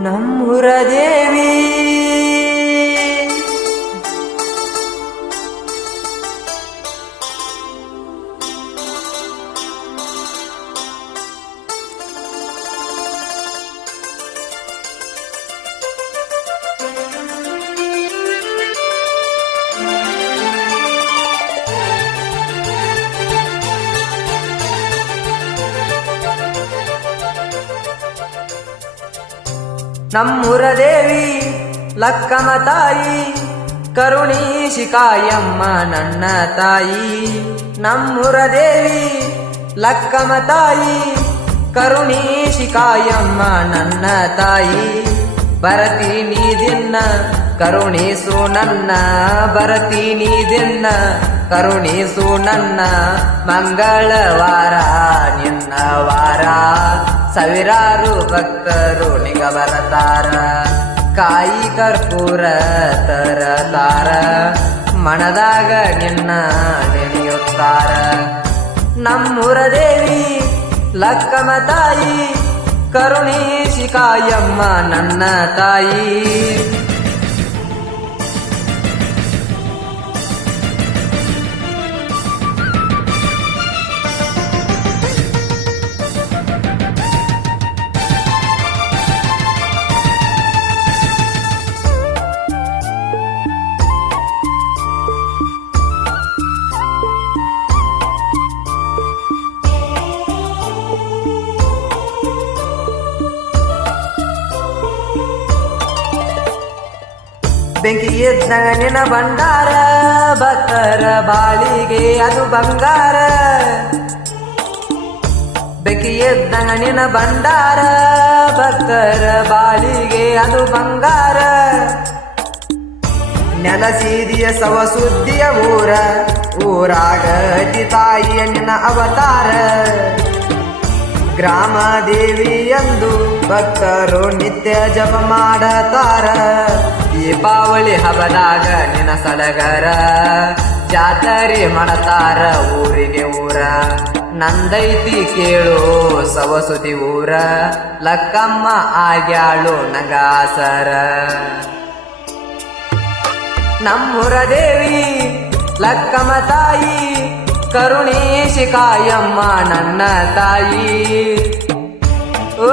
ನಮ್ಮೂರ ದೇವಿ ನಮ್ಮೂರ ದೇವಿ ಲಕ್ಕಮ್ಮ ತಾಯಿ ಕರುಣೀಶಿ ಕಾಯಮ್ಮ ನನ್ನ ತಾಯಿ. ನಮ್ಮೂರ ದೇವಿ ಲಕ್ಕಮ್ಮ ತಾಯಿ ಕರುಣೀಶಿ ಕಾಯಮ್ಮ ನನ್ನ ತಾಯಿ. ಬರತೀನಿ ದಿನ ಕರುಣಿಸು ನನ್ನ, ಬರತೀನಿ ದಿನ ಕರುಣಿಸು ನನ್ನ. ಮಂಗಳವಾರ ನಿನ್ನ ವಾರ ಸಾವಿರಾರು ಭಕ್ತರು ನಿಗ ಬರತಾರ. ಕಾಯಿ ಕರ್ಪೂರ ತರತಾರ, ಮನದಾಗ ನಿನ್ನ ನೆನೆಯುತ್ತಾರ. ನಮ್ಮೂರ ದೇವಿ ಲಕ್ಕಮ್ಮ ತಾಯಿ ಕರುಣೀಶಿ ಕಾಯಮ್ಮ ನನ್ನ ತಾಯಿ. ಬೆಂಕಿ ಎದ್ದಾಗ ನಿನ್ನ ಭಂಡಾರ, ಭಕ್ತರ ಬಾಳಿಗೆ ಅದು ಬಂಗಾರ. ಬೆಂಕಿ ಎದ್ದಾಗ ನಿನ್ನ ಭಂಡಾರ, ಭಕ್ತರ ಬಾಳಿಗೆ ಅದು ಬಂಗಾರ. ನೆಲಸೀದಿಯ ಸವ ಸುದ್ದಿಯ ಊರ, ಊರಾಗ ಅತಿ ತಾಯಿಯ ನಿನ್ನ ಅವತಾರ. ಗ್ರಾಮ ದೇವಿ ಎಂದು ಭಕ್ತರು ನಿತ್ಯ ಜಪ ಮಾಡತಾರ. ದೀಪಾವಳಿ ಹಬ್ಬದಾಗ ನಿನ್ನ ಸಡಗರ, ಜಾತರೆ ಮಾಡತಾರ ಊರಿಗೆ ಊರ. ನಂದೈತಿ ಕೇಳು ಸವಸುತಿ ಊರ, ಲಕ್ಕಮ್ಮ ಆಗ್ಯಾಳು ನಂಗಾಸರ. ನಮ್ಮೂರ ದೇವಿ ಲಕ್ಕಮ್ಮ ತಾಯಿ ಕರುಣೀಶಿ ಕಾಯಮ್ಮ ನನ್ನ ತಾಯಿ. ಓ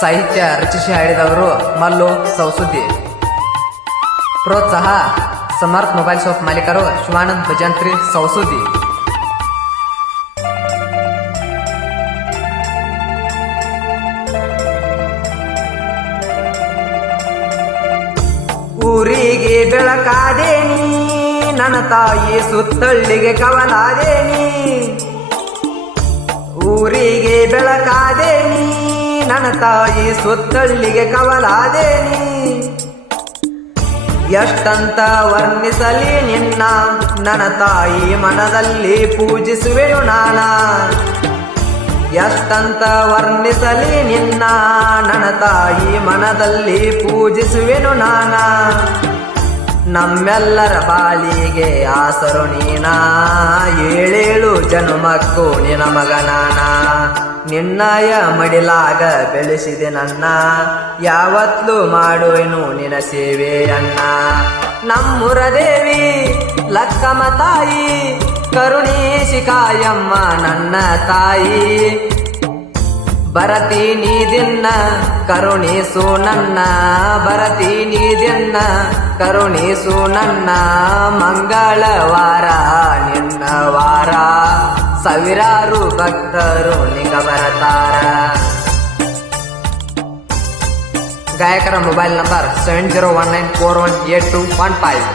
ಸಾಹಿತ್ಯ ರಚಿಸಿ ಹಾಡಿದವರು ಮಲ್ಲು ಸೌಸುದ್ದಿ. ಪ್ರೋತ್ಸಾಹ ಸಮರ್ಥ ಮೊಬೈಲ್ ಶಾಪ್ ಮಾಲೀಕರು ಶಿವಾನಂದ್ ಭಜಂತ್ರಿ ಸೌಸುದ್ದಿ. ಊರಿಗೆ ಬೆಳಕಾದೇನಿ ನನ್ನ ತಾಯಿ, ಸುತ್ತಳ್ಳಿಗೆ ಕವಲಾದೇನಿ. ಊರಿಗೆ ಬೆಳಕಾದೇನಿ ನನ್ನ ತಾಯಿ, ಸುತ್ತಳ್ಳಿಗೆ ಕವಲಾದೇನಿ. ಎಷ್ಟಂತ ವರ್ಣಿಸಲಿ ನಿನ್ನ ನನ್ನ ತಾಯಿ, ಮನದಲ್ಲಿ ಪೂಜಿಸುವೆನು ನಾನ. ಎಷ್ಟಂತ ವರ್ಣಿಸಲಿ ನಿನ್ನ ನನ್ನ ತಾಯಿ, ಮನದಲ್ಲಿ ಪೂಜಿಸುವೆನು ನಾನ. ನಮ್ಮೆಲ್ಲರ ಬಾಳಿಗೆ ಆಸರು ನೀನ, ಏಳೇಳು ಜನ್ಮಕ್ಕೂ ನಿನ ಮಗನಾನ. ನಿನ್ನಯ ಮಡಿಲಾಗ ಬೆಳೆಸಿದೆ ನನ್ನ, ಯಾವತ್ಲೂ ಮಾಡುವೆನು ನಿನ ಸೇವೆಯನ್ನ. ನಮ್ಮೂರ ದೇವಿ ಲಕ್ಕಮ್ಮ ತಾಯಿ ಕರುಣೀಶಿ ಕಾಯಮ್ಮ ನನ್ನ ತಾಯಿ. ಬರತೀನಿ ದಿನ ಕರುಣಿಸು ನನ್ನ, ಬರತೀನಿ ದಿನ ಕರುಣಿಸು ನನ್ನ. ಮಂಗಳವಾರ ನಿನ್ನ ವಾರ ಸಾವಿರಾರು ಭಕ್ತರು ನಿಗ ಬರತಾರ. ಗಾಯಕರ ಮೊಬೈಲ್ ನಂಬರ್ 7019418215.